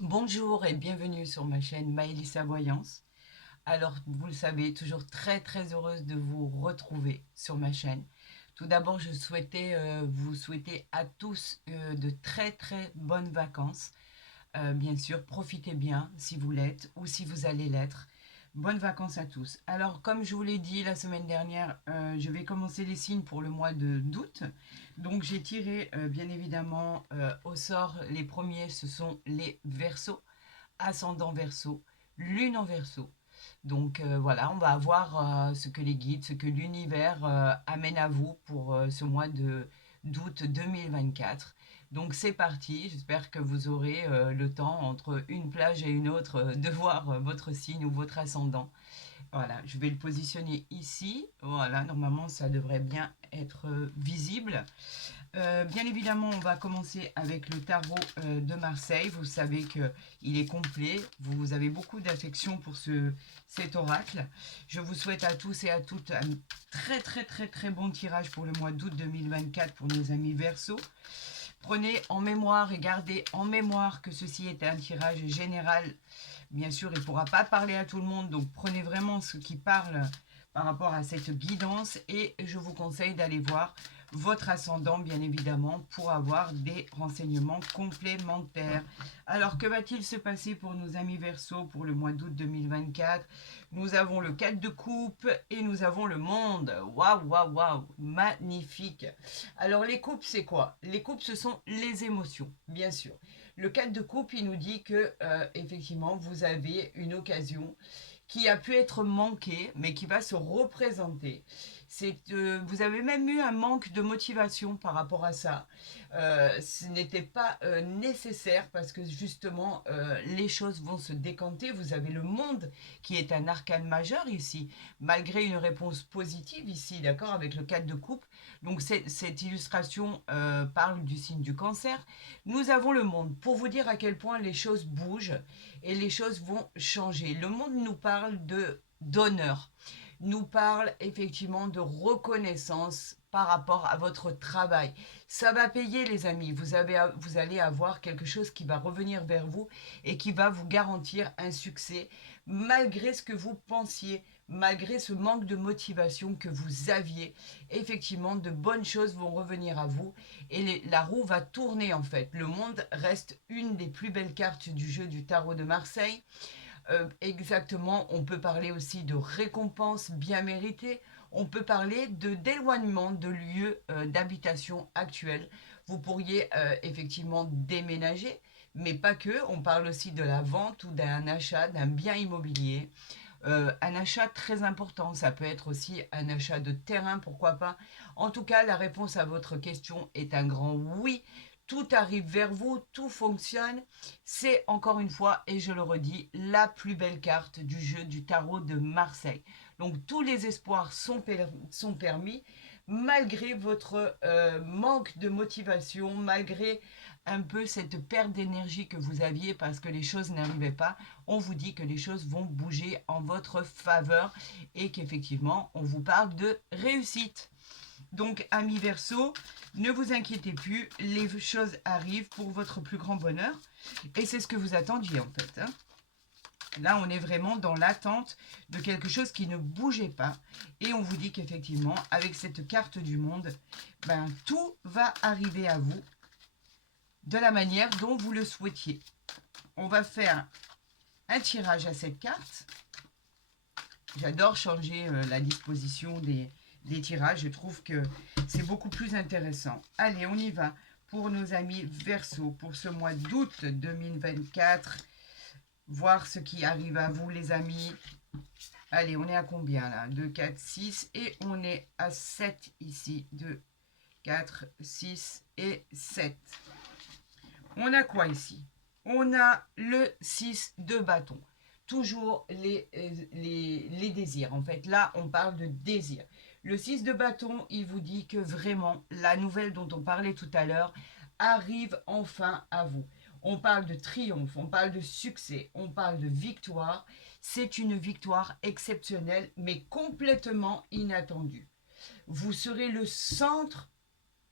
Bonjour et bienvenue sur ma chaîne Maëlissa Voyance. Alors, vous le savez, toujours très heureuse de vous retrouver sur ma chaîne. Tout d'abord, je souhaitais vous souhaiter à tous de très bonnes vacances. Bien sûr, profitez bien si vous l'êtes ou si vous allez l'être. Bonnes vacances à tous. Alors, comme je vous l'ai dit la semaine dernière, je vais commencer les signes pour le mois d'août. Donc, j'ai tiré bien évidemment au sort. Les premiers, ce sont les Verseaux, ascendant Verseau, lune en Verseau. Donc voilà, on va voir ce que les guides, ce que l'univers amène à vous pour ce mois d'août 2024. Donc c'est parti, j'espère que vous aurez le temps entre une plage et une autre de voir votre signe ou votre ascendant. Voilà, je vais le positionner ici. Voilà, normalement ça devrait bien être visible. Bien évidemment, on va commencer avec le tarot de Marseille. Vous savez qu'il est complet. Vous avez beaucoup d'affection pour cet oracle. Je vous souhaite à tous et à toutes un très bon tirage pour le mois d'août 2024 pour nos amis Verseau. Prenez en mémoire et gardez en mémoire que ceci est un tirage général. Bien sûr, il ne pourra pas parler à tout le monde, donc prenez vraiment ce qui parle par rapport à cette guidance et je vous conseille d'aller voir votre ascendant, bien évidemment, pour avoir des renseignements complémentaires. Alors, que va-t-il se passer pour nos amis Verseau pour le mois d'août 2024? Nous avons le 4 de coupe et nous avons le monde. Waouh, magnifique. Alors, les coupes, c'est quoi? Les coupes, ce sont les émotions, bien sûr. Le 4 de coupe, il nous dit que, effectivement, vous avez une occasion qui a pu être manquée, mais qui va se représenter. Vous avez même eu un manque de motivation par rapport à ça. Ce n'était pas nécessaire parce que justement, les choses vont se décanter. Vous avez le monde qui est un arcane majeur ici, malgré une réponse positive ici, d'accord, avec le 4 de coupe. Donc cette illustration parle du signe du cancer. Nous avons le monde pour vous dire à quel point les choses bougent et les choses vont changer. Le monde nous parle de d'honneur, nous parle effectivement de reconnaissance par rapport à votre travail. Ça va payer les amis, vous allez avoir quelque chose qui va revenir vers vous et qui va vous garantir un succès malgré ce que vous pensiez, malgré ce manque de motivation que vous aviez. Effectivement, de bonnes choses vont revenir à vous et la roue va tourner en fait. Le monde reste une des plus belles cartes du jeu du tarot de Marseille. Exactement, on peut parler aussi de récompenses bien méritées. On peut parler d'éloignement de lieux d'habitation actuels. Vous pourriez effectivement déménager, mais pas que. On parle aussi de la vente ou d'un achat d'un bien immobilier. Un achat très important, ça peut être aussi un achat de terrain, pourquoi pas. En tout cas, la réponse à votre question est un grand oui. Tout arrive vers vous, tout fonctionne. C'est encore une fois, et je le redis, la plus belle carte du jeu du tarot de Marseille. Donc tous les espoirs sont permis, malgré votre manque de motivation, malgré un peu cette perte d'énergie que vous aviez parce que les choses n'arrivaient pas. On vous dit que les choses vont bouger en votre faveur et qu'effectivement, on vous parle de réussite. Donc, amis Verseau, ne vous inquiétez plus, les choses arrivent pour votre plus grand bonheur. Et c'est ce que vous attendiez en fait, hein. Là, on est vraiment dans l'attente de quelque chose qui ne bougeait pas. Et on vous dit qu'effectivement, avec cette carte du monde, ben, tout va arriver à vous de la manière dont vous le souhaitiez. On va faire un tirage à cette carte. J'adore changer la disposition des tirages. Je trouve que c'est beaucoup plus intéressant. Allez, on y va pour nos amis Verseau pour ce mois d'août 2024. Voir ce qui arrive à vous, les amis. Allez, on est à combien là? 2, 4, 6 et on est à 7 ici. 2, 4, 6 et 7. On a quoi ici? On a le 6 de bâton. Toujours les désirs. En fait, là, on parle de désir. Le 6 de bâton, il vous dit que vraiment, la nouvelle dont on parlait tout à l'heure arrive enfin à vous. On parle de triomphe, on parle de succès, on parle de victoire. C'est une victoire exceptionnelle, mais complètement inattendue. Vous serez le centre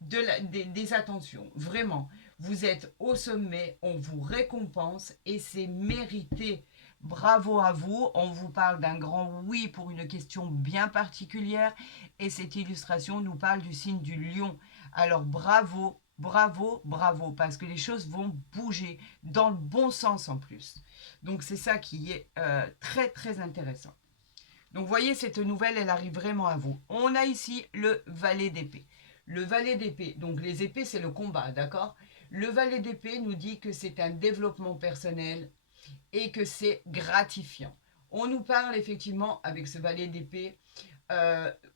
des attentions, vraiment. Vous êtes au sommet, on vous récompense et c'est mérité. Bravo à vous, on vous parle d'un grand oui pour une question bien particulière et cette illustration nous parle du signe du lion. Alors bravo, bravo, bravo, parce que les choses vont bouger dans le bon sens en plus. Donc c'est ça qui est très très intéressant. Donc vous voyez, cette nouvelle, elle arrive vraiment à vous. On a ici le valet d'épée. Le valet d'épée, donc les épées, c'est le combat, d'accord? Le valet d'épée nous dit que c'est un développement personnel et que c'est gratifiant. On nous parle effectivement, avec ce valet d'épée,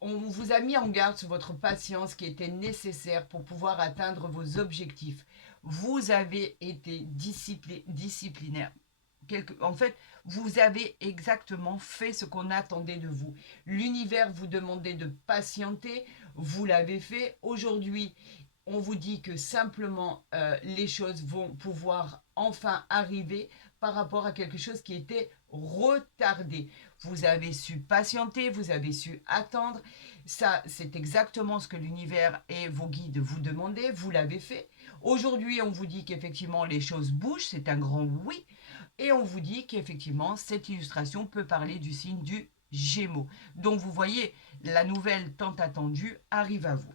on vous a mis en garde sur votre patience qui était nécessaire pour pouvoir atteindre vos objectifs. Vous avez été disciplinaire. En fait, vous avez exactement fait ce qu'on attendait de vous. L'univers vous demandait de patienter, vous l'avez fait. Aujourd'hui, on vous dit que simplement les choses vont pouvoir enfin arriver par rapport à quelque chose qui était retardé. Vous avez su patienter, vous avez su attendre. Ça, c'est exactement ce que l'univers et vos guides vous demandaient. Vous l'avez fait. Aujourd'hui, on vous dit qu'effectivement les choses bougent. C'est un grand oui. Et on vous dit qu'effectivement, cette illustration peut parler du signe du Gémeaux. Donc vous voyez, la nouvelle tant attendue arrive à vous.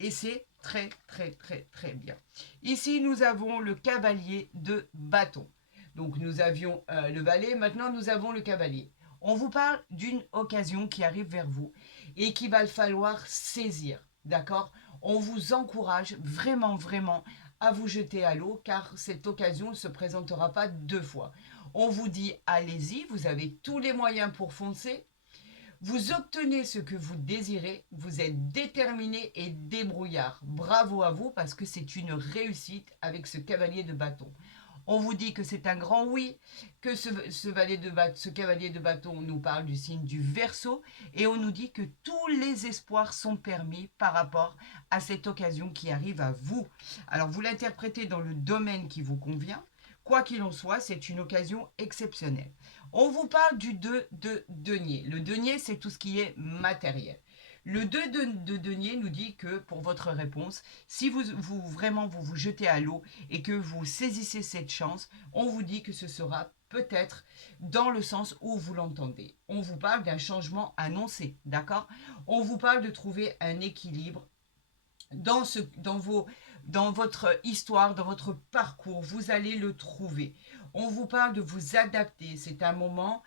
Et c'est très très très très bien. Ici, nous avons le cavalier de bâton. Donc nous avions le valet, maintenant nous avons le cavalier. On vous parle d'une occasion qui arrive vers vous et qu'il va falloir saisir. D'accord? On vous encourage vraiment, vraiment à vous jeter à l'eau car cette occasion ne se présentera pas deux fois. On vous dit allez-y, vous avez tous les moyens pour foncer. Vous obtenez ce que vous désirez, vous êtes déterminé et débrouillard. Bravo à vous parce que c'est une réussite avec ce cavalier de bâton. On vous dit que c'est un grand oui, que ce cavalier de bâton nous parle du signe du Verseau et on nous dit que tous les espoirs sont permis par rapport à cette occasion qui arrive à vous. Alors vous l'interprétez dans le domaine qui vous convient. Quoi qu'il en soit, c'est une occasion exceptionnelle. On vous parle du 2 de denier. Le denier, c'est tout ce qui est matériel. Le 2 de denier nous dit que pour votre réponse, si vraiment vous jetez à l'eau et que vous saisissez cette chance, on vous dit que ce sera peut-être dans le sens où vous l'entendez. On vous parle d'un changement annoncé, d'accord? On vous parle de trouver un équilibre dans votre histoire, dans votre parcours. Vous allez le trouver. On vous parle de vous adapter. C'est un moment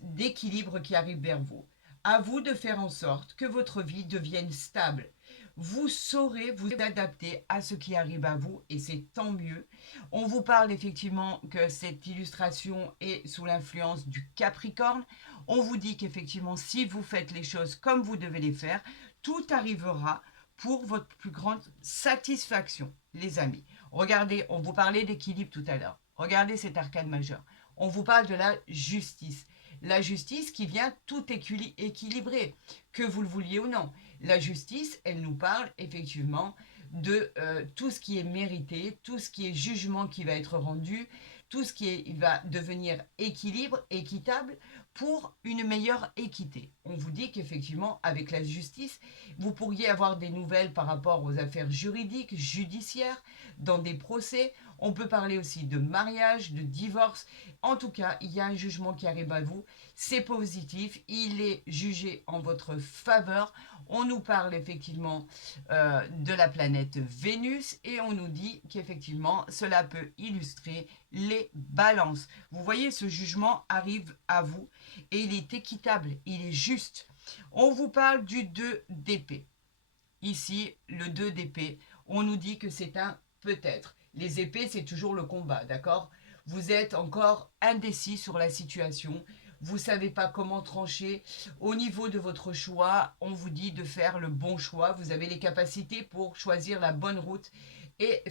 d'équilibre qui arrive vers vous. À vous de faire en sorte que votre vie devienne stable. Vous saurez vous adapter à ce qui arrive à vous et c'est tant mieux. On vous parle effectivement que cette illustration est sous l'influence du Capricorne. On vous dit qu'effectivement, si vous faites les choses comme vous devez les faire, tout arrivera pour votre plus grande satisfaction, les amis. Regardez, on vous parlait d'équilibre tout à l'heure. Regardez cet arcane majeur. On vous parle de la justice. La justice qui vient tout équilibrer, que vous le vouliez ou non. La justice, elle nous parle effectivement de tout ce qui est mérité, tout ce qui est jugement qui va être rendu, tout ce qui va devenir équilibre, équitable pour une meilleure équité. On vous dit qu'effectivement, avec la justice, vous pourriez avoir des nouvelles par rapport aux affaires juridiques, judiciaires, dans des procès. On peut parler aussi de mariage, de divorce. En tout cas, il y a un jugement qui arrive à vous. C'est positif, il est jugé en votre faveur. On nous parle effectivement de la planète Vénus et on nous dit qu'effectivement, cela peut illustrer les balances. Vous voyez, ce jugement arrive à vous et il est équitable, il est juste. On vous parle du 2 d'épée. Ici, le 2 d'épée, on nous dit que c'est un peut-être. Les épées, c'est toujours le combat, d'accord? Vous êtes encore indécis sur la situation. Vous ne savez pas comment trancher. Au niveau de votre choix, on vous dit de faire le bon choix. Vous avez les capacités pour choisir la bonne route et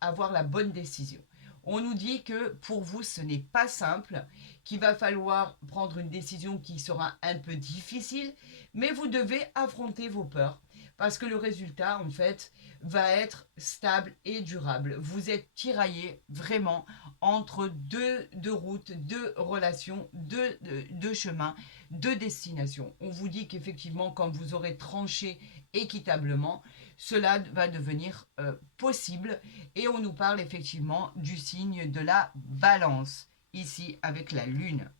avoir la bonne décision. On nous dit que pour vous, ce n'est pas simple, qu'il va falloir prendre une décision qui sera un peu difficile, mais vous devez affronter vos peurs parce que le résultat, en fait, va être stable et durable. Vous êtes tiraillé vraiment entre deux routes, deux relations, deux chemins, deux destinations. On vous dit qu'effectivement, quand vous aurez tranché équitablement, cela va devenir possible. Et on nous parle effectivement du signe de la balance, ici avec la lune.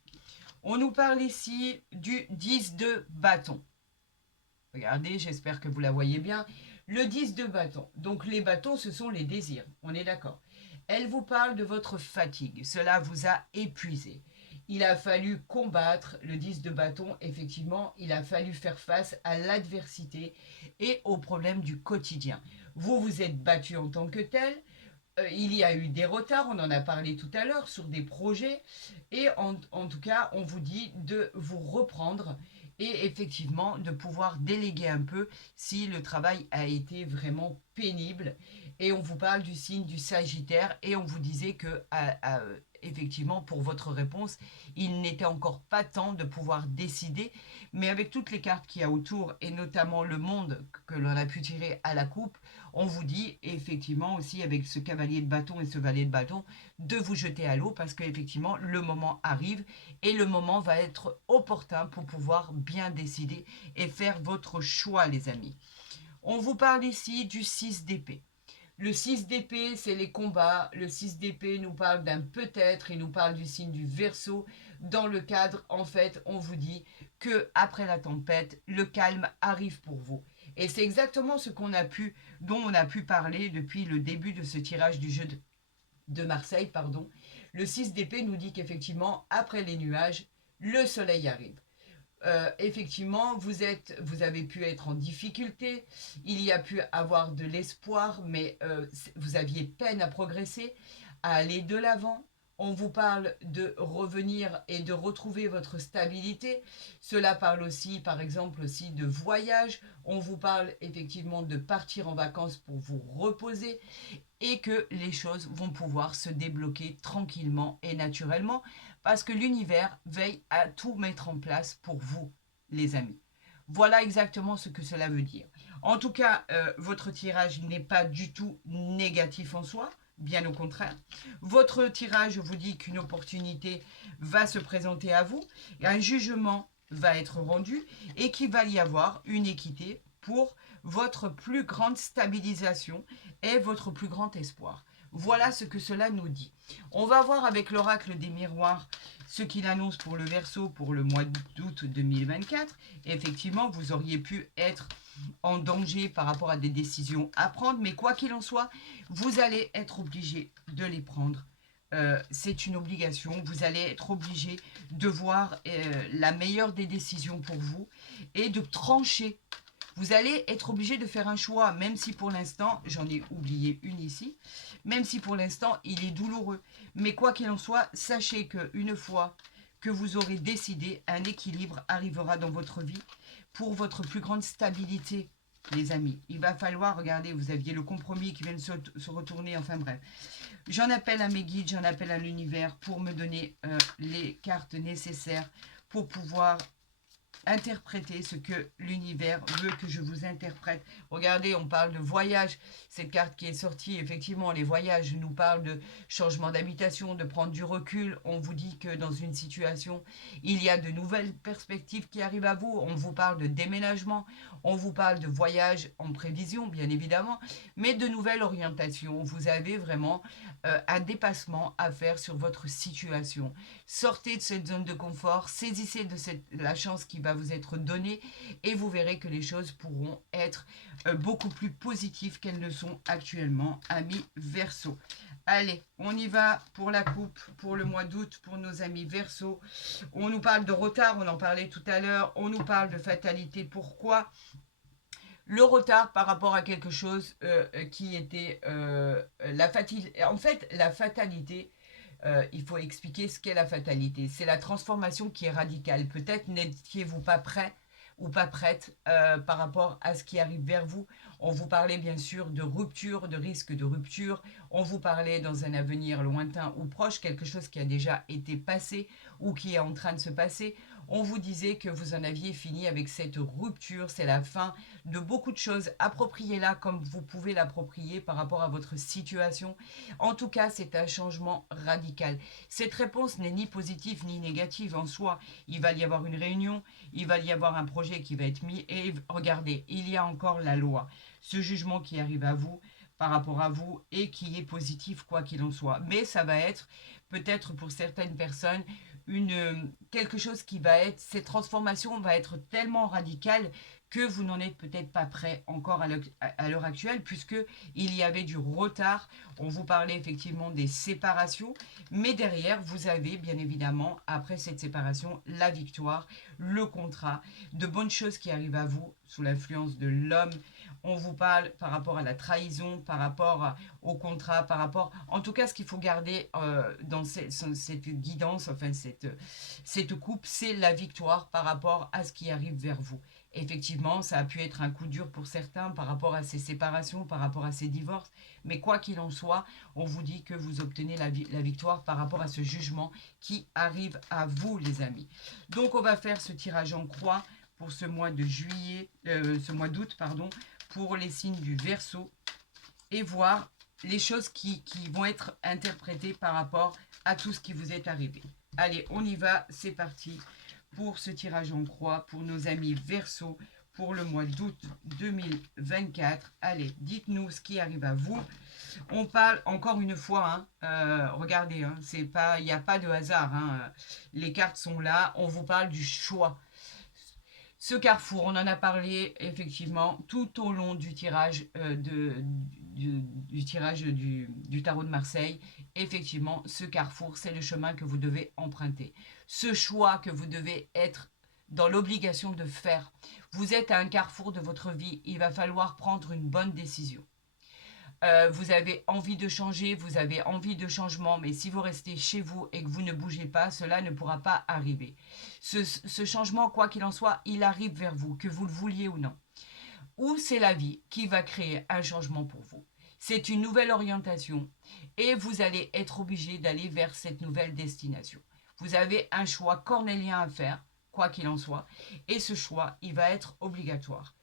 On nous parle ici du 10 de bâton. Regardez, j'espère que vous la voyez bien. Le 10 de bâton. Donc les bâtons, ce sont les désirs. On est d'accord. Elle vous parle de votre fatigue. Cela vous a épuisé. Il a fallu combattre le 10 de bâton. Effectivement, il a fallu faire face à l'adversité et aux problèmes du quotidien. Vous vous êtes battu en tant que tel. Il y a eu des retards, on en a parlé tout à l'heure, sur des projets. Et en tout cas, on vous dit de vous reprendre et effectivement de pouvoir déléguer un peu si le travail a été vraiment pénible. Et on vous parle du signe du Sagittaire et on vous disait que effectivement pour votre réponse, il n'était encore pas temps de pouvoir décider, mais avec toutes les cartes qu'il y a autour et notamment le monde que l'on a pu tirer à la coupe, on vous dit effectivement aussi avec ce cavalier de bâton et ce valet de bâton de vous jeter à l'eau parce qu'effectivement le moment arrive et le moment va être opportun pour pouvoir bien décider et faire votre choix les amis. On vous parle ici du 6 d'épée. Le 6 d'épée, c'est les combats. Le 6 d'épée nous parle d'un peut-être, il nous parle du signe du Verseau. Dans le cadre, en fait, on vous dit que après la tempête, le calme arrive pour vous. Et c'est exactement ce dont on a pu parler depuis le début de ce tirage du jeu de Marseille, pardon. Le 6 d'épée nous dit qu'effectivement, après les nuages, le soleil arrive. Effectivement, vous avez pu être en difficulté, il y a pu avoir de l'espoir, mais vous aviez peine à progresser, à aller de l'avant. On vous parle de revenir et de retrouver votre stabilité. Cela parle aussi, par exemple, aussi de voyage. On vous parle effectivement de partir en vacances pour vous reposer et que les choses vont pouvoir se débloquer tranquillement et naturellement parce que l'univers veille à tout mettre en place pour vous, les amis. Voilà exactement ce que cela veut dire. En tout cas, votre tirage n'est pas du tout négatif en soi, bien au contraire. Votre tirage vous dit qu'une opportunité va se présenter à vous, et un jugement va être rendu et qu'il va y avoir une équité pour votre plus grande stabilisation et votre plus grand espoir. Voilà ce que cela nous dit. On va voir avec l'oracle des miroirs ce qu'il annonce pour le Verseau pour le mois d'août 2024. Et effectivement, vous auriez pu être en danger par rapport à des décisions à prendre, mais quoi qu'il en soit, vous allez être obligé de les prendre. C'est une obligation, vous allez être obligé de voir la meilleure des décisions pour vous et de trancher. Vous allez être obligé de faire un choix, même si pour l'instant, j'en ai oublié une ici, même si pour l'instant, il est douloureux. Mais quoi qu'il en soit, sachez qu'une fois que vous aurez décidé, un équilibre arrivera dans votre vie pour votre plus grande stabilité, les amis. Il va falloir, regardez, vous aviez le compromis qui vient de se retourner, enfin bref. J'en appelle à mes guides, j'en appelle à l'univers pour me donner les cartes nécessaires pour pouvoir interpréter ce que l'univers veut que je vous interprète. Regardez, on parle de voyage. Cette carte qui est sortie, effectivement, les voyages nous parlent de changement d'habitation, de prendre du recul. On vous dit que dans une situation, il y a de nouvelles perspectives qui arrivent à vous. On vous parle de déménagement, on vous parle de voyage en prévision, bien évidemment, mais de nouvelles orientations. Vous avez vraiment un dépassement à faire sur votre situation. Sortez de cette zone de confort, saisissez de la chance qui va vous être donnée et vous verrez que les choses pourront être beaucoup plus positives qu'elles ne sont actuellement, amis Verseau. Allez, on y va pour la coupe, pour le mois d'août, pour nos amis Verseau. On nous parle de retard, on en parlait tout à l'heure, on nous parle de fatalité. Pourquoi ? Le retard par rapport à quelque chose qui était la fatalité. En fait, la fatalité, il faut expliquer ce qu'est la fatalité. C'est la transformation qui est radicale. Peut-être n'étiez-vous pas prêt ou pas prête par rapport à ce qui arrive vers vous. On vous parlait bien sûr de rupture, de risque de rupture. On vous parlait dans un avenir lointain ou proche, quelque chose qui a déjà été passé ou qui est en train de se passer. On vous disait que vous en aviez fini avec cette rupture, c'est la fin de beaucoup de choses. Appropriez-la comme vous pouvez l'approprier par rapport à votre situation. En tout cas, c'est un changement radical. Cette réponse n'est ni positive ni négative en soi. Il va y avoir une réunion, il va y avoir un projet qui va être mis et regardez, il y a encore la loi. Ce jugement qui arrive à vous, par rapport à vous et qui est positif quoi qu'il en soit. Mais ça va être peut-être pour certaines personnes quelque chose qui va être, cette transformation va être tellement radicale que vous n'en êtes peut-être pas prêt encore à l'heure actuelle, puisque il y avait du retard. On vous parlait effectivement des séparations, mais derrière, vous avez bien évidemment, après cette séparation, la victoire, le contrat, de bonnes choses qui arrivent à vous sous l'influence de l'homme. On vous parle par rapport à la trahison, par rapport au contrat, par rapport... En tout cas, ce qu'il faut garder dans cette guidance, enfin cette coupe, c'est la victoire par rapport à ce qui arrive vers vous. Effectivement, ça a pu être un coup dur pour certains par rapport à ces séparations, par rapport à ces divorces, mais quoi qu'il en soit, on vous dit que vous obtenez la victoire par rapport à ce jugement qui arrive à vous, les amis. Donc, on va faire ce tirage en croix pour ce mois de juillet, ce mois d'août, pardon, pour les signes du Verseau et voir les choses qui vont être interprétées par rapport à tout ce qui vous est arrivé. Allez, on y va, c'est parti pour ce tirage en croix pour nos amis Verseau pour le mois d'août 2024. Allez, dites-nous ce qui arrive à vous. On parle encore une fois, regardez, il n'y a pas de hasard. Les cartes sont là, on vous parle du choix. Ce carrefour, on en a parlé effectivement tout au long du tirage, du tarot de Marseille. Effectivement, ce carrefour, c'est le chemin que vous devez emprunter. Ce choix que vous devez être dans l'obligation de faire. Vous êtes à un carrefour de votre vie, il va falloir prendre une bonne décision. Vous avez envie de changer, vous avez envie de changement, mais si vous restez chez vous et que vous ne bougez pas, cela ne pourra pas arriver. Ce changement, quoi qu'il en soit, il arrive vers vous, que vous le vouliez ou non. Ou c'est la vie qui va créer un changement pour vous. C'est une nouvelle orientation et vous allez être obligé d'aller vers cette nouvelle destination. Vous avez un choix cornélien à faire, quoi qu'il en soit, et ce choix, il va être obligatoire.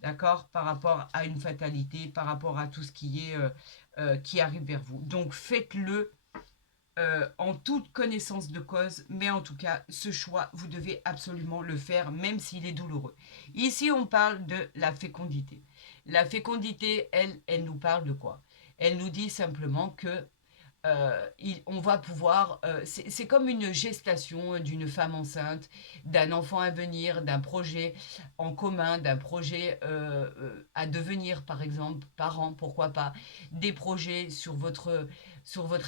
D'accord, par rapport à une fatalité, par rapport à tout ce qui arrive vers vous. Donc faites-le en toute connaissance de cause, mais en tout cas, ce choix, vous devez absolument le faire, même s'il est douloureux. Ici, on parle de la fécondité. La fécondité, elle nous parle de quoi? Elle nous dit simplement que on va pouvoir, c'est comme une gestation d'une femme enceinte, d'un enfant à venir, d'un projet en commun, d'un projet à devenir, par exemple, parents, pourquoi pas, des projets sur votre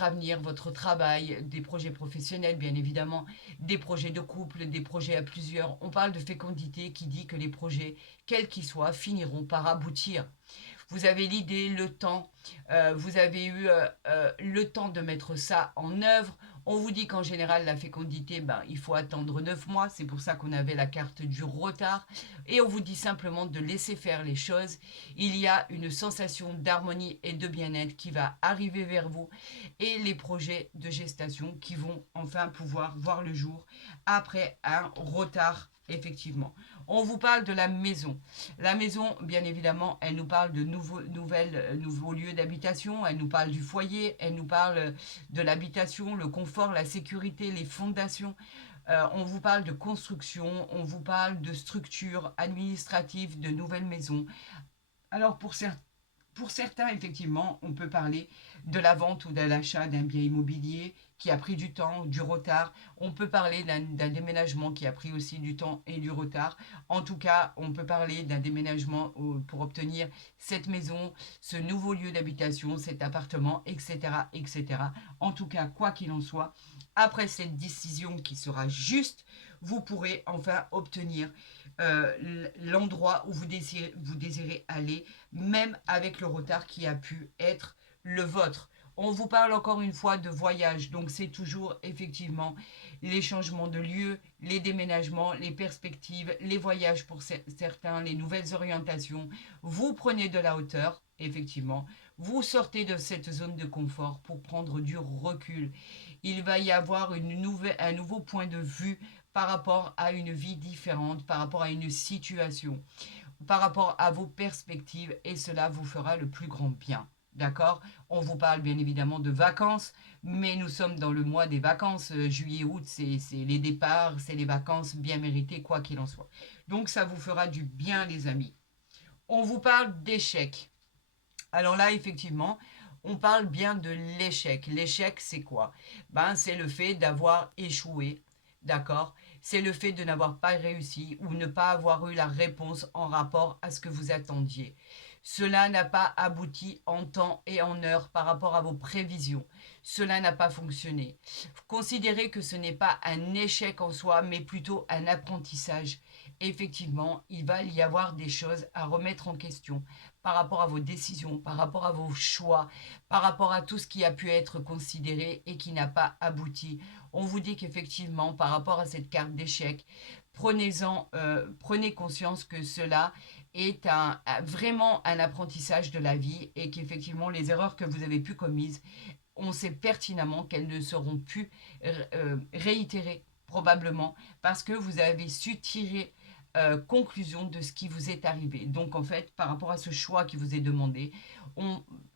avenir, votre travail, des projets professionnels, bien évidemment, des projets de couple, des projets à plusieurs. On parle de fécondité qui dit que les projets, quels qu'ils soient, finiront par aboutir. Vous avez l'idée, le temps, vous avez eu le temps de mettre ça en œuvre. On vous dit qu'en général, la fécondité, il faut attendre 9 mois. C'est pour ça qu'on avait la carte du retard. Et on vous dit simplement de laisser faire les choses. Il y a une sensation d'harmonie et de bien-être qui va arriver vers vous. Et les projets de gestation qui vont enfin pouvoir voir le jour après un retard, effectivement. On vous parle de la maison. La maison, bien évidemment, elle nous parle de nouveaux lieux d'habitation, elle nous parle du foyer, elle nous parle de l'habitation, le confort, la sécurité, les fondations. On vous parle de construction, on vous parle de structures administratives, de nouvelles maisons. Alors pour certains, effectivement, on peut parler de la vente ou de l'achat d'un bien immobilier qui a pris du temps, du retard. On peut parler d'un déménagement qui a pris aussi du temps et du retard. En tout cas, on peut parler d'un déménagement pour obtenir cette maison, ce nouveau lieu d'habitation, cet appartement, etc., etc. En tout cas, quoi qu'il en soit, après cette décision qui sera juste, vous pourrez enfin obtenir l'endroit où vous désirez aller, même avec le retard qui a pu être le vôtre. On vous parle encore une fois de voyage, donc c'est toujours effectivement les changements de lieu, les déménagements, les perspectives, les voyages pour certains, les nouvelles orientations. Vous prenez de la hauteur, effectivement, vous sortez de cette zone de confort pour prendre du recul. Il va y avoir un nouveau point de vue par rapport à une vie différente, par rapport à une situation, par rapport à vos perspectives et cela vous fera le plus grand bien. D'accord? On vous parle bien évidemment de vacances, mais nous sommes dans le mois des vacances. Juillet, août, c'est les départs, c'est les vacances bien méritées, quoi qu'il en soit. Donc ça vous fera du bien, les amis. On vous parle d'échecs. Alors là, effectivement, on parle bien de l'échec. L'échec, c'est quoi? Ben, c'est le fait d'avoir échoué, d'accord? C'est le fait de n'avoir pas réussi ou ne pas avoir eu la réponse en rapport à ce que vous attendiez. Cela n'a pas abouti en temps et en heure par rapport à vos prévisions. Cela n'a pas fonctionné. Considérez que ce n'est pas un échec en soi, mais plutôt un apprentissage. Effectivement, il va y avoir des choses à remettre en question par rapport à vos décisions, par rapport à vos choix, par rapport à tout ce qui a pu être considéré et qui n'a pas abouti. On vous dit qu'effectivement, par rapport à cette carte d'échec, prenez conscience que cela est vraiment un apprentissage de la vie et qu'effectivement, les erreurs que vous avez pu commises, on sait pertinemment qu'elles ne seront plus réitérées probablement parce que vous avez su tirer conclusion de ce qui vous est arrivé. Donc en fait, par rapport à ce choix qui vous est demandé,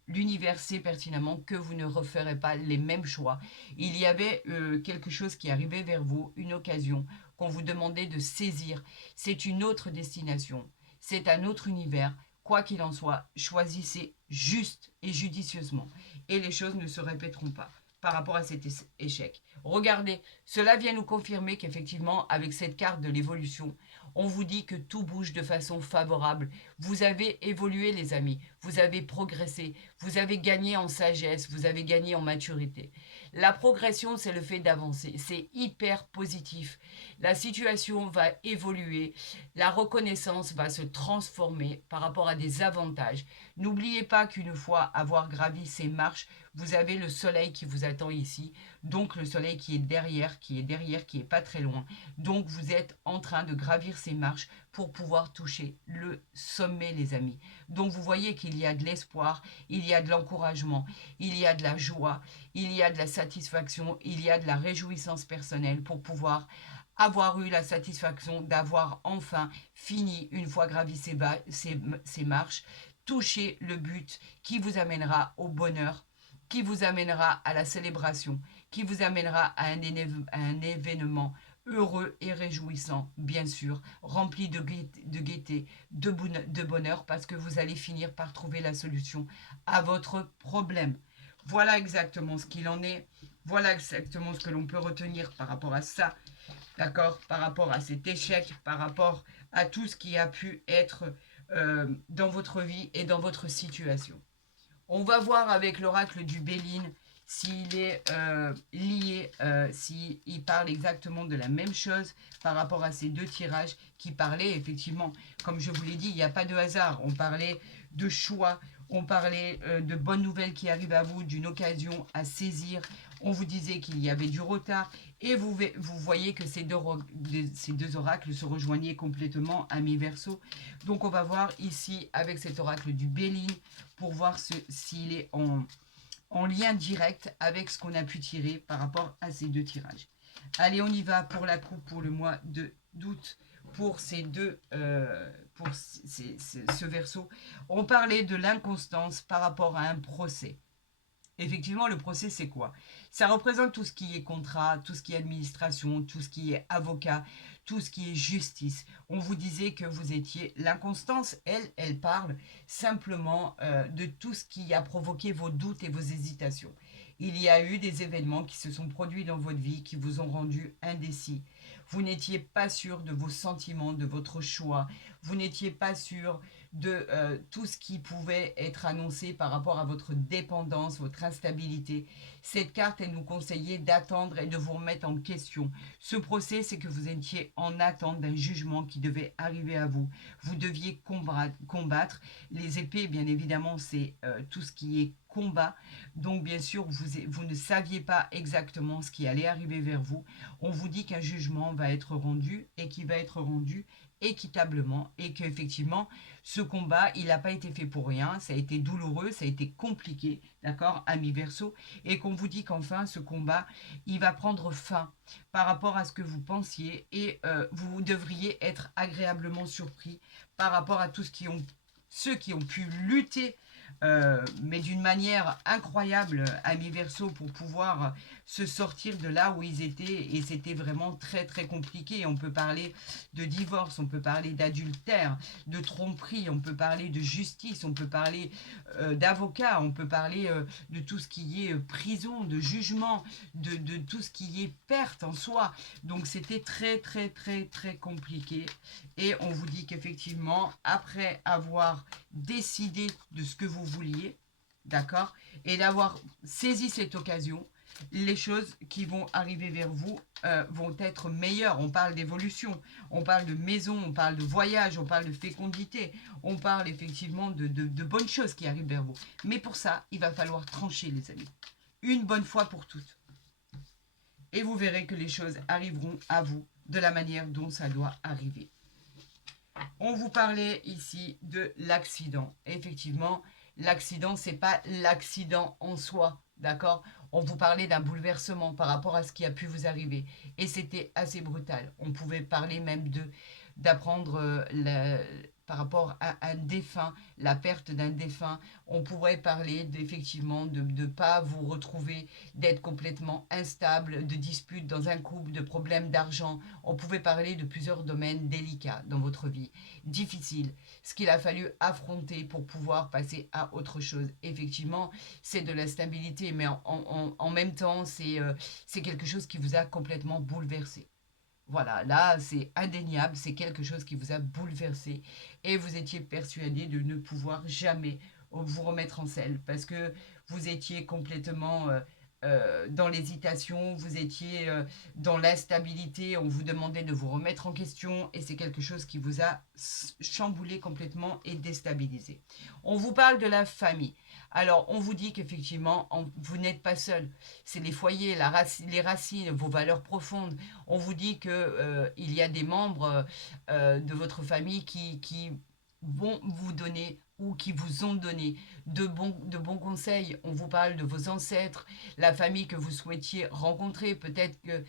l'univers sait pertinemment que vous ne referez pas les mêmes choix. Il y avait quelque chose qui arrivait vers vous, une occasion qu'on vous demandait de saisir. C'est une autre destination, c'est un autre univers. Quoi qu'il en soit, choisissez juste et judicieusement et les choses ne se répéteront pas par rapport à cet échec. Regardez, cela vient nous confirmer qu'effectivement, avec cette carte de l'évolution, on vous dit que tout bouge de façon favorable. Vous avez évolué, les amis. Vous avez progressé. Vous avez gagné en sagesse. Vous avez gagné en maturité. La progression, c'est le fait d'avancer. C'est hyper positif. La situation va évoluer. La reconnaissance va se transformer par rapport à des avantages. N'oubliez pas qu'une fois avoir gravi ces marches, vous avez le soleil qui vous attend ici. Donc le soleil qui est derrière, qui est pas très loin. Donc vous êtes en train de gravir ces marches pour pouvoir toucher le sommet, les amis. Donc vous voyez qu'il y a de l'espoir, il y a de l'encouragement, il y a de la joie, il y a de la satisfaction, il y a de la réjouissance personnelle pour pouvoir avoir eu la satisfaction d'avoir enfin fini, une fois gravi ces marches, toucher le but qui vous amènera au bonheur, qui vous amènera à la célébration, qui vous amènera à un événement heureux et réjouissant, bien sûr, rempli de gaieté, de bonheur, parce que vous allez finir par trouver la solution à votre problème. Voilà exactement ce qu'il en est. Voilà exactement ce que l'on peut retenir par rapport à ça, d'accord? Par rapport à cet échec, par rapport à tout ce qui a pu être dans votre vie et dans votre situation. On va voir avec l'oracle du Béline s'il est lié, s'il parle exactement de la même chose par rapport à ces deux tirages qui parlaient effectivement, comme je vous l'ai dit, il n'y a pas de hasard. On parlait de choix, on parlait de bonnes nouvelles qui arrivent à vous, d'une occasion à saisir. On vous disait qu'il y avait du retard et vous voyez que ces deux oracles se rejoignaient complètement à mi-verso. Donc on va voir ici avec cet oracle du Béline pour voir s'il est en lien direct avec ce qu'on a pu tirer par rapport à ces deux tirages. Allez, on y va pour la coupe pour le mois d'août pour ce verso. On parlait de l'inconstance par rapport à un procès. Effectivement, le procès, c'est quoi? Ça représente tout ce qui est contrat, tout ce qui est administration, tout ce qui est avocat, tout ce qui est justice. On vous disait que vous étiez... L'inconstance, elle parle simplement de tout ce qui a provoqué vos doutes et vos hésitations. Il y a eu des événements qui se sont produits dans votre vie qui vous ont rendu indécis. Vous n'étiez pas sûr de vos sentiments, de votre choix. Vous n'étiez pas sûr de tout ce qui pouvait être annoncé par rapport à votre dépendance, votre instabilité. Cette carte, elle nous conseillait d'attendre et de vous remettre en question. Ce procès, c'est que vous étiez en attente d'un jugement qui devait arriver à vous. Vous deviez combattre. Les épées, bien évidemment, c'est tout ce qui est combat. Donc, bien sûr, vous ne saviez pas exactement ce qui allait arriver vers vous. On vous dit qu'un jugement va être rendu et qui va être rendu équitablement et qu'effectivement, ce combat, il n'a pas été fait pour rien, ça a été douloureux, ça a été compliqué, d'accord, ami Verseau, et qu'on vous dit qu'enfin, ce combat, il va prendre fin par rapport à ce que vous pensiez et vous devriez être agréablement surpris par rapport à tout ceux qui ont pu lutter mais d'une manière incroyable, amis Verseau, pour pouvoir se sortir de là où ils étaient. Et c'était vraiment très très compliqué. On peut parler de divorce, on peut parler d'adultère, de tromperie, on peut parler de justice, on peut parler d'avocat, on peut parler de tout ce qui est prison, de jugement, de tout ce qui est perte en soi. Donc c'était très très très très compliqué. Et on vous dit qu'effectivement, après avoir décidé de ce que vous vouliez, d'accord, et d'avoir saisi cette occasion, les choses qui vont arriver vers vous vont être meilleures. On parle d'évolution, on parle de maison, on parle de voyage, on parle de fécondité, on parle effectivement de bonnes choses qui arrivent vers vous. Mais pour ça, il va falloir trancher, les amis. Une bonne fois pour toutes. Et vous verrez que les choses arriveront à vous de la manière dont ça doit arriver. On vous parlait ici de l'accident. Effectivement, l'accident, c'est pas l'accident en soi, d'accord? On vous parlait d'un bouleversement par rapport à ce qui a pu vous arriver. Et c'était assez brutal. On pouvait parler même d'apprendre par rapport à un défunt, la perte d'un défunt. On pourrait parler effectivement de ne pas vous retrouver, d'être complètement instable, de disputes dans un couple, de problèmes d'argent. On pouvait parler de plusieurs domaines délicats dans votre vie, difficiles, ce qu'il a fallu affronter pour pouvoir passer à autre chose. Effectivement, c'est de la stabilité, mais en même temps, c'est quelque chose qui vous a complètement bouleversé. Voilà, là, c'est indéniable, c'est quelque chose qui vous a bouleversé et vous étiez persuadé de ne pouvoir jamais vous remettre en selle parce que vous étiez complètement dans l'hésitation, vous étiez dans l'instabilité, on vous demandait de vous remettre en question et c'est quelque chose qui vous a chamboulé complètement et déstabilisé. On vous parle de la famille. Alors, on vous dit qu'effectivement, vous n'êtes pas seul. C'est les foyers, les racines, vos valeurs profondes. On vous dit que il y a des membres de votre famille qui vont vous donner ou qui vous ont donné de bons conseils. On vous parle de vos ancêtres, la famille que vous souhaitiez rencontrer. Peut-être que,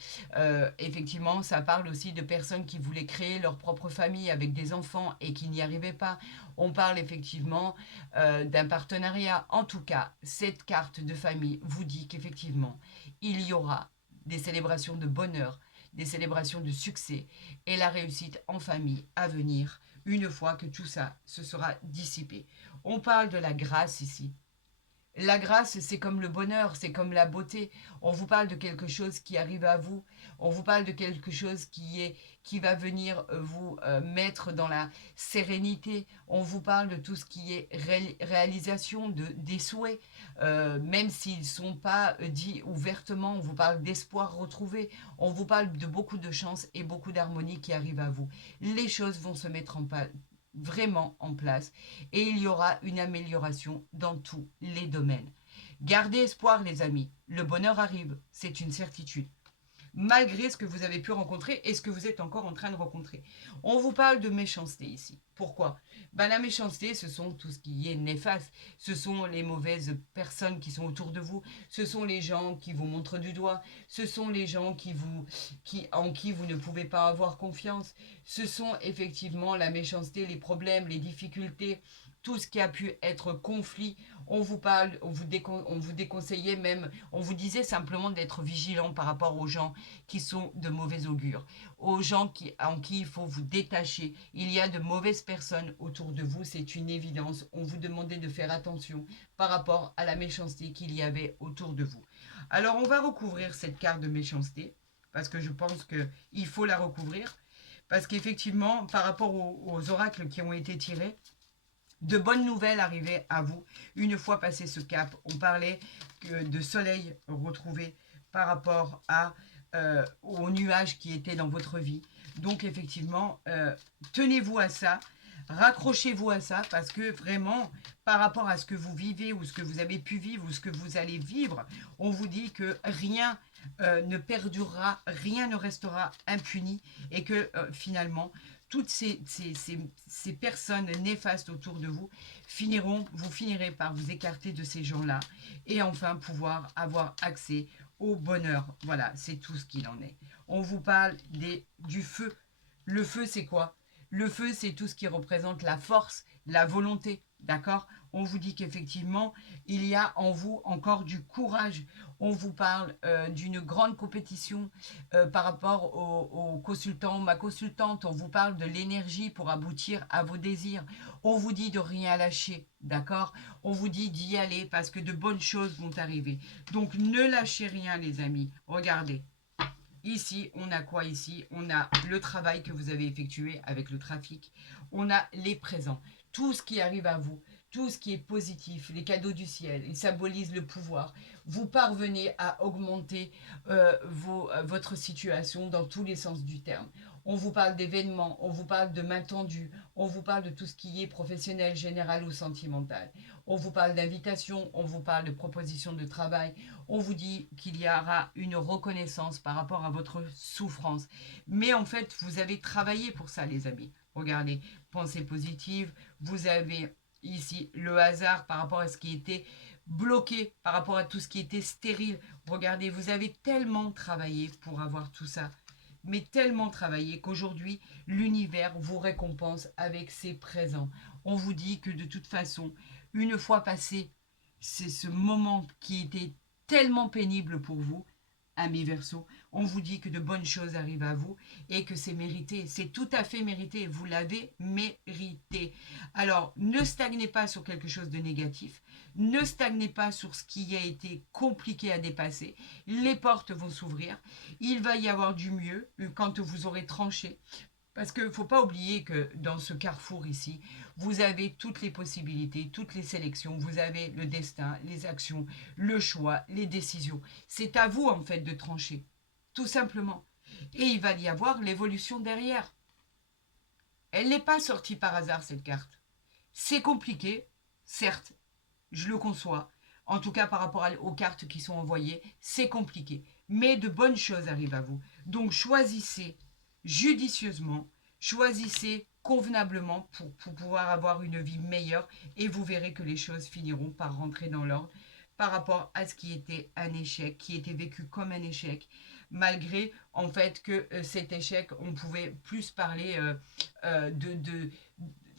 effectivement, ça parle aussi de personnes qui voulaient créer leur propre famille avec des enfants et qui n'y arrivaient pas. On parle effectivement d'un partenariat. En tout cas, cette carte de famille vous dit qu'effectivement, il y aura des célébrations de bonheur, des célébrations de succès et la réussite en famille à venir une fois que tout ça se sera dissipé. On parle de la grâce ici. La grâce, c'est comme le bonheur, c'est comme la beauté. On vous parle de quelque chose qui arrive à vous. On vous parle de quelque chose qui va venir vous mettre dans la sérénité. On vous parle de tout ce qui est réalisation des souhaits, même s'ils ne sont pas dits ouvertement. On vous parle d'espoir retrouvé. On vous parle de beaucoup de chance et beaucoup d'harmonie qui arrivent à vous. Les choses vont se mettre vraiment en place et il y aura une amélioration dans tous les domaines. Gardez espoir les amis, le bonheur arrive, c'est une certitude. Malgré ce que vous avez pu rencontrer et ce que vous êtes encore en train de rencontrer. On vous parle de méchanceté ici. Pourquoi? La méchanceté, ce sont tout ce qui est néfaste. Ce sont les mauvaises personnes qui sont autour de vous. Ce sont les gens qui vous montrent du doigt. Ce sont les gens en qui vous ne pouvez pas avoir confiance. Ce sont effectivement la méchanceté, les problèmes, les difficultés, tout ce qui a pu être conflit. On vous parle, on vous déconseillait même, on vous disait simplement d'être vigilant par rapport aux gens qui sont de mauvais augure, aux gens en qui il faut vous détacher. Il y a de mauvaises personnes autour de vous, c'est une évidence. On vous demandait de faire attention par rapport à la méchanceté qu'il y avait autour de vous. Alors on va recouvrir cette carte de méchanceté, parce que je pense qu'il faut la recouvrir, parce qu'effectivement, par rapport aux oracles qui ont été tirés, de bonnes nouvelles arrivaient à vous une fois passé ce cap. On parlait de soleil retrouvé par rapport aux nuages qui étaient dans votre vie. Donc effectivement, tenez-vous à ça, raccrochez-vous à ça parce que vraiment, par rapport à ce que vous vivez ou ce que vous avez pu vivre ou ce que vous allez vivre, on vous dit que rien ne perdurera, rien ne restera impuni et que finalement, toutes ces personnes néfastes autour de vous vous finirez par vous écarter de ces gens-là et enfin pouvoir avoir accès au bonheur. Voilà, c'est tout ce qu'il en est. On vous parle du feu. Le feu, c'est quoi? Le feu, c'est tout ce qui représente la force, la volonté, d'accord? On vous dit qu'effectivement, il y a en vous encore du courage. On vous parle d'une grande compétition par rapport au consultant, ma consultante. On vous parle de l'énergie pour aboutir à vos désirs. On vous dit de rien lâcher, d'accord? On vous dit d'y aller parce que de bonnes choses vont arriver. Donc ne lâchez rien, les amis. Regardez. Ici, on a quoi ici? On a le travail que vous avez effectué avec le trafic. On a les présents. Tout ce qui arrive à vous, tout ce qui est positif, les cadeaux du ciel, ils symbolisent le pouvoir. Vous parvenez à augmenter votre situation dans tous les sens du terme. On vous parle d'événements, on vous parle de main tendue, on vous parle de tout ce qui est professionnel, général ou sentimental. On vous parle d'invitation, on vous parle de propositions de travail, on vous dit qu'il y aura une reconnaissance par rapport à votre souffrance. Mais en fait, vous avez travaillé pour ça, les amis. Regardez, pensée positive, vous avez ici le hasard par rapport à ce qui était bloqué, par rapport à tout ce qui était stérile. Regardez, vous avez tellement travaillé pour avoir tout ça, mais tellement travaillé qu'aujourd'hui, l'univers vous récompense avec ses présents. On vous dit que de toute façon, une fois passé, c'est ce moment qui était tellement pénible pour vous, amis Verseau, on vous dit que de bonnes choses arrivent à vous et que c'est mérité, c'est tout à fait mérité, vous l'avez mérité. Alors, ne stagnez pas sur quelque chose de négatif, ne stagnez pas sur ce qui a été compliqué à dépasser, les portes vont s'ouvrir, il va y avoir du mieux quand vous aurez tranché. Parce qu'il ne faut pas oublier que dans ce carrefour ici, vous avez toutes les possibilités, toutes les sélections, vous avez le destin, les actions, le choix, les décisions. C'est à vous en fait de trancher, tout simplement. Et il va y avoir l'évolution derrière. Elle n'est pas sortie par hasard cette carte. C'est compliqué, certes, je le conçois. En tout cas par rapport aux cartes qui sont envoyées, c'est compliqué. Mais de bonnes choses arrivent à vous. Donc choisissez judicieusement, choisissez convenablement pour pouvoir avoir une vie meilleure et vous verrez que les choses finiront par rentrer dans l'ordre par rapport à ce qui était un échec, qui était vécu comme un échec, malgré en fait que cet échec, on pouvait plus parler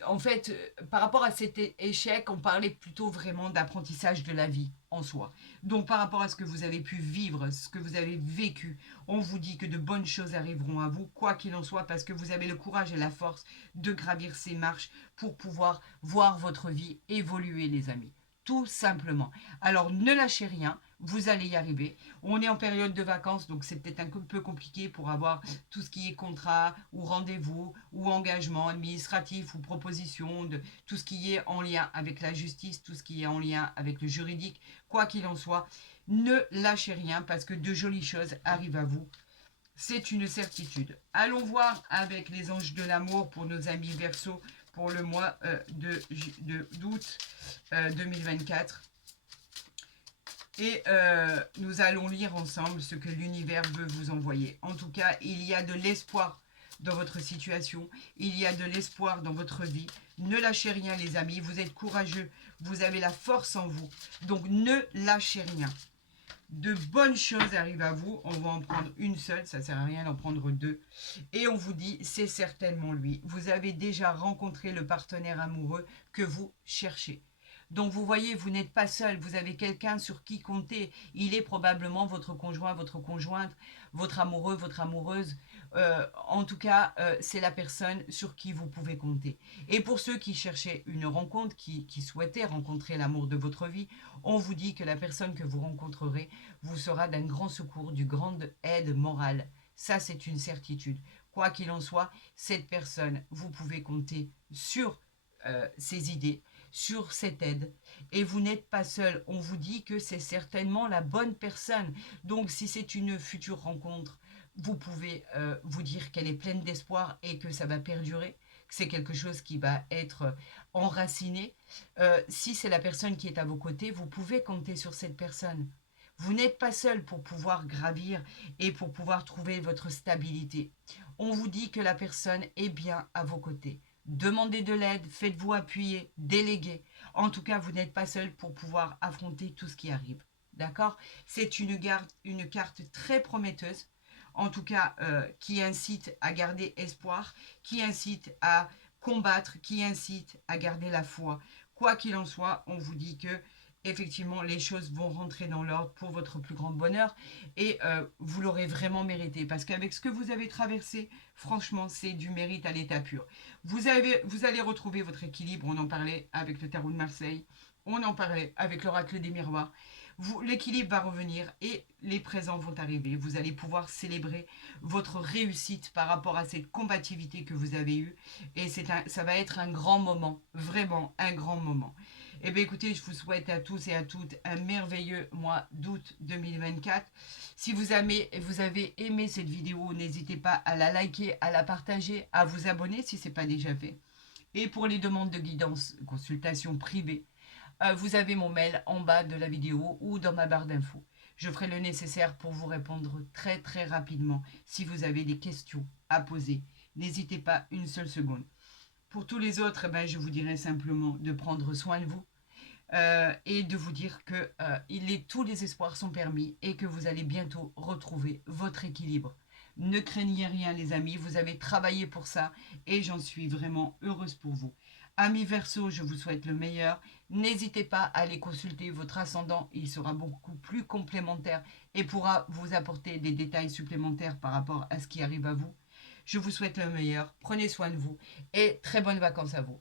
en fait, par rapport à cet échec, on parlait plutôt vraiment d'apprentissage de la vie en soi. Donc par rapport à ce que vous avez pu vivre, ce que vous avez vécu, on vous dit que de bonnes choses arriveront à vous, quoi qu'il en soit, parce que vous avez le courage et la force de gravir ces marches pour pouvoir voir votre vie évoluer, les amis. Tout simplement. Alors ne lâchez rien, vous allez y arriver. On est en période de vacances, donc c'est peut-être un peu compliqué pour avoir tout ce qui est contrat ou rendez-vous ou engagement administratif ou proposition, tout ce qui est en lien avec la justice, tout ce qui est en lien avec le juridique, quoi qu'il en soit. Ne lâchez rien parce que de jolies choses arrivent à vous. C'est une certitude. Allons voir avec les anges de l'amour pour nos amis Verseau pour le mois d'août 2024. Et nous allons lire ensemble ce que l'univers veut vous envoyer. En tout cas, il y a de l'espoir dans votre situation. Il y a de l'espoir dans votre vie. Ne lâchez rien, les amis. Vous êtes courageux. Vous avez la force en vous. Donc, ne lâchez rien. De bonnes choses arrivent à vous. On va en prendre une seule. Ça ne sert à rien d'en prendre deux. Et on vous dit, c'est certainement lui. Vous avez déjà rencontré le partenaire amoureux que vous cherchez. Donc vous voyez, vous n'êtes pas seul, vous avez quelqu'un sur qui compter. Il est probablement votre conjoint, votre conjointe, votre amoureux, votre amoureuse. En tout cas, c'est la personne sur qui vous pouvez compter. Et pour ceux qui cherchaient une rencontre, qui souhaitaient rencontrer l'amour de votre vie, on vous dit que la personne que vous rencontrerez vous sera d'un grand secours, d'une grande aide morale. Ça, c'est une certitude. Quoi qu'il en soit, cette personne, vous pouvez compter sur ses idées, sur cette aide. Et vous n'êtes pas seul. On vous dit que c'est certainement la bonne personne. Donc si c'est une future rencontre, vous pouvez vous dire qu'elle est pleine d'espoir et que ça va perdurer, que c'est quelque chose qui va être enraciné. Si c'est la personne qui est à vos côtés, vous pouvez compter sur cette personne. Vous n'êtes pas seul pour pouvoir gravir et pour pouvoir trouver votre stabilité. On vous dit que la personne est bien à vos côtés. Demandez de l'aide, faites-vous appuyer, déléguez. En tout cas, vous n'êtes pas seul pour pouvoir affronter tout ce qui arrive. D'accord? C'est une carte très prometteuse, en tout cas qui incite à garder espoir, qui incite à combattre, qui incite à garder la foi. Quoi qu'il en soit, on vous dit que effectivement les choses vont rentrer dans l'ordre pour votre plus grand bonheur et vous l'aurez vraiment mérité parce qu'avec ce que vous avez traversé, franchement, c'est du mérite à l'état pur. Vous allez retrouver votre équilibre, on en parlait avec le tarot de Marseille, on en parlait avec l'oracle des miroirs. L'équilibre va revenir et les présents vont arriver. Vous allez pouvoir célébrer votre réussite par rapport à cette combativité que vous avez eue. Et ça va être un grand moment, vraiment un grand moment. Eh bien écoutez, je vous souhaite à tous et à toutes un merveilleux mois d'août 2024. Si vous avez aimé cette vidéo, n'hésitez pas à la liker, à la partager, à vous abonner si ce n'est pas déjà fait. Et pour les demandes de guidance, consultation privée, vous avez mon mail en bas de la vidéo ou dans ma barre d'infos. Je ferai le nécessaire pour vous répondre très très rapidement si vous avez des questions à poser. N'hésitez pas une seule seconde. Pour tous les autres, je vous dirai simplement de prendre soin de vous et de vous dire que tous les espoirs sont permis et que vous allez bientôt retrouver votre équilibre. Ne craignez rien les amis, vous avez travaillé pour ça et j'en suis vraiment heureuse pour vous. Amis Verseau, je vous souhaite le meilleur. N'hésitez pas à aller consulter votre ascendant, il sera beaucoup plus complémentaire et pourra vous apporter des détails supplémentaires par rapport à ce qui arrive à vous. Je vous souhaite le meilleur, prenez soin de vous et très bonnes vacances à vous.